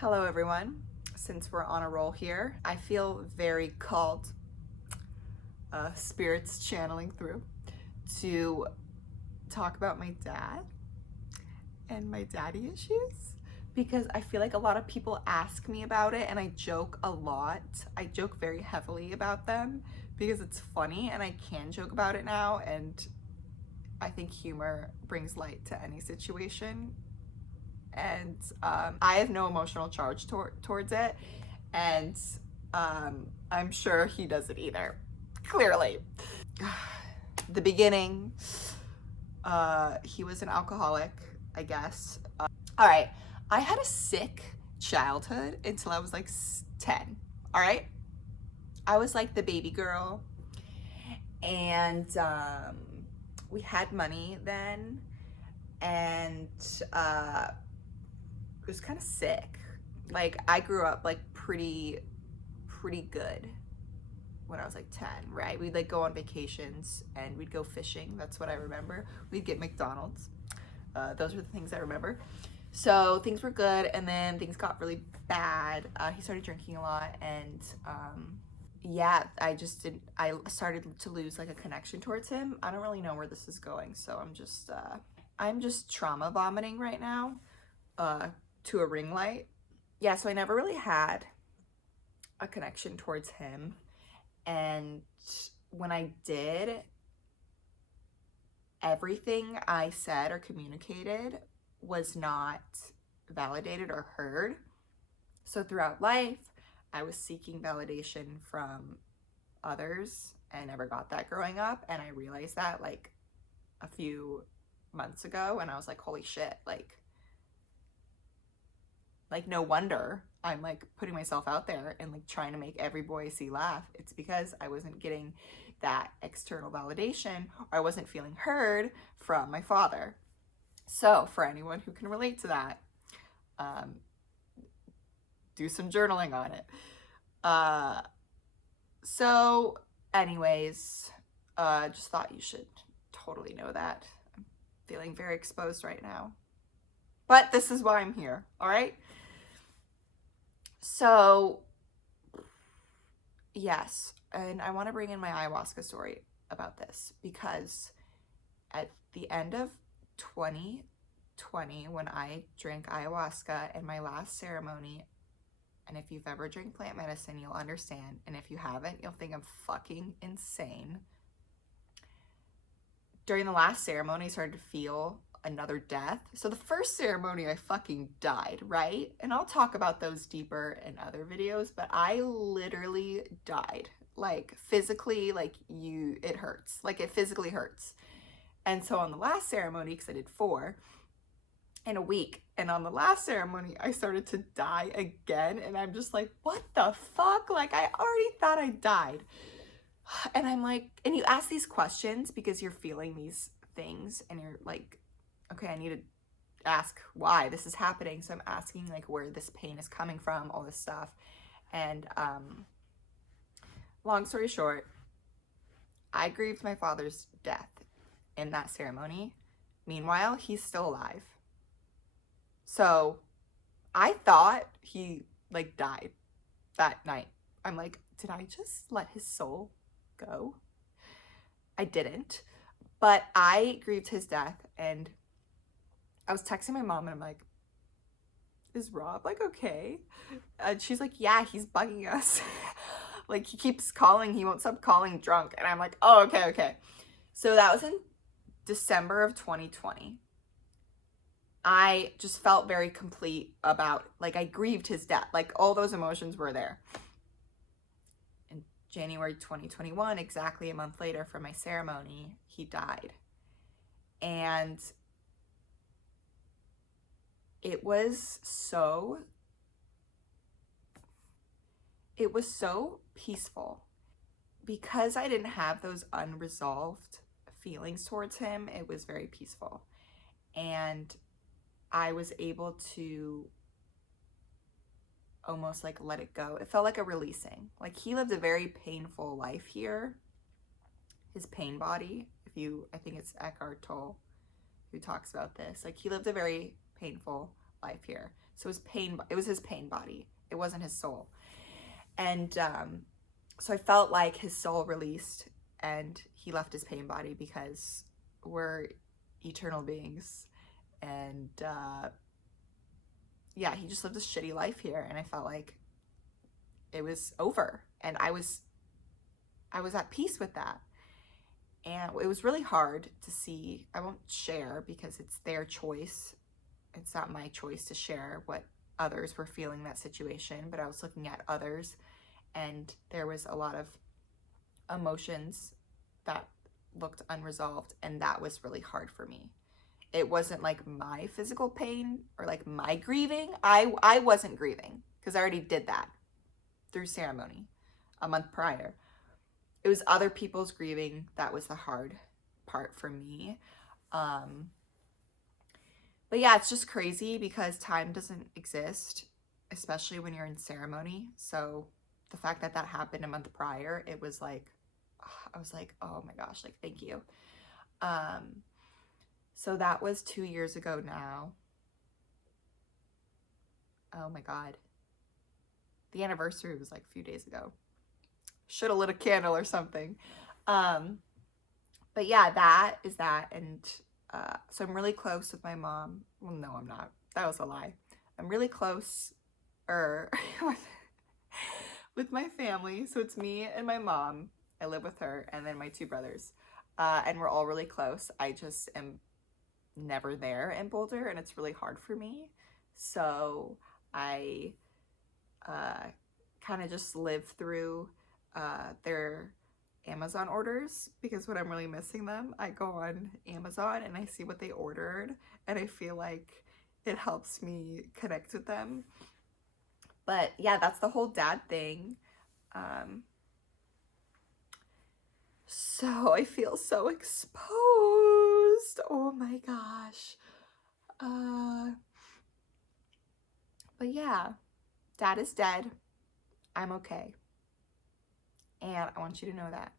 Hello everyone. Since we're on a roll here, I feel very called, spirits channeling through, to talk about my dad and my daddy issues because I feel like a lot of people ask me about it and I joke a lot. I joke very heavily about them because it's funny and I can joke about it now, and I think humor brings light to any situation. And I have no emotional charge towards it, and I'm sure he doesn't either, clearly. The beginning, he was an alcoholic, I guess. All right, I had a sick childhood until I was like 10. All right, I was like the baby girl, and we had money then, and it was kind of sick. Like, I grew up like pretty good when I was like 10, right? We'd like go on vacations and we'd go fishing. That's what I remember. We'd get McDonald's. Those are the things I remember. So things were good, and then things got really bad. He started drinking a lot, and yeah, I started to lose like a connection towards him. I don't really know where this is going, so I'm just trauma vomiting right now to a ring light. Yeah, so I never really had a connection towards him. And when I did, everything I said or communicated was not validated or heard. So throughout life, I was seeking validation from others and never got that growing up. And I realized that like a few months ago, and I was like, holy shit, like no wonder I'm like putting myself out there and like trying to make every boy I see laugh. It's because I wasn't getting that external validation, or I wasn't feeling heard from my father. So for anyone who can relate to that, do some journaling on it. So anyways, just thought you should totally know that. I'm feeling very exposed right now. But this is why I'm here, all right? So, yes, and I want to bring in my ayahuasca story about this because at the end of 2020, when I drank ayahuasca in my last ceremony, and if you've ever drank plant medicine, you'll understand, and if you haven't, you'll think I'm fucking insane. During the last ceremony, I started to feel another death. So the first ceremony, I fucking died, right? And I'll talk about those deeper in other videos, but I literally died. Like physically, like it hurts. Like it physically hurts. And so on the last ceremony, because I did 4 in a week, and on the last ceremony, I started to die again. And I'm just like, what the fuck? Like I already thought I died. And I'm like, and you ask these questions because you're feeling these things and you're like, okay, I need to ask why this is happening. So I'm asking like where this pain is coming from, all this stuff. And long story short, I grieved my father's death in that ceremony. Meanwhile, he's still alive. So I thought he like died that night. I'm like, did I just let his soul go? I didn't, but I grieved his death, and I was texting my mom and I'm like, is Rob like okay? And she's like, yeah, he's bugging us. Like he keeps calling, he won't stop calling drunk. And I'm like, oh, okay. So that was in December of 2020. I just felt very complete about, like, I grieved his death. Like all those emotions were there. In January 2021, exactly a month later from my ceremony, he died. And it was so peaceful because I didn't have those unresolved feelings towards him. It was very peaceful, and I was able to almost like let it go. It felt like a releasing. Like he lived a very painful life here, his pain body. I think it's Eckhart Tolle who talks about this. Like he lived a very painful life here. So it was his pain body. It wasn't his soul. And so I felt like his soul released and he left his pain body because we're eternal beings. And yeah, he just lived a shitty life here. And I felt like it was over. And I was at peace with that. And it was really hard to see. I won't share because it's their choice. It's not my choice to share what others were feeling in that situation, but I was looking at others and there was a lot of emotions that looked unresolved, and that was really hard for me. It wasn't like my physical pain or like my grieving. I wasn't grieving because I already did that through ceremony a month prior. It was other people's grieving that was the hard part for me. But yeah, it's just crazy because time doesn't exist, especially when you're in ceremony. So the fact that that happened a month prior, it was like, I was like, oh my gosh, like, thank you. So that was 2 years ago now. Oh my God. The anniversary was like a few days ago. Should have lit a candle or something. But yeah, that is that. And so I'm really close with my mom. Well, no, I'm not. That was a lie. I'm really close with my family. So it's me and my mom. I live with her, and then my 2 brothers. And we're all really close. I just am never there in Boulder, and it's really hard for me. So I kind of just live through their Amazon orders, because when I'm really missing them, I go on Amazon and I see what they ordered, and I feel like it helps me connect with them. But yeah, that's the whole dad thing. So I feel so exposed. Oh my gosh. But yeah, dad is dead. I'm okay. And I want you to know that.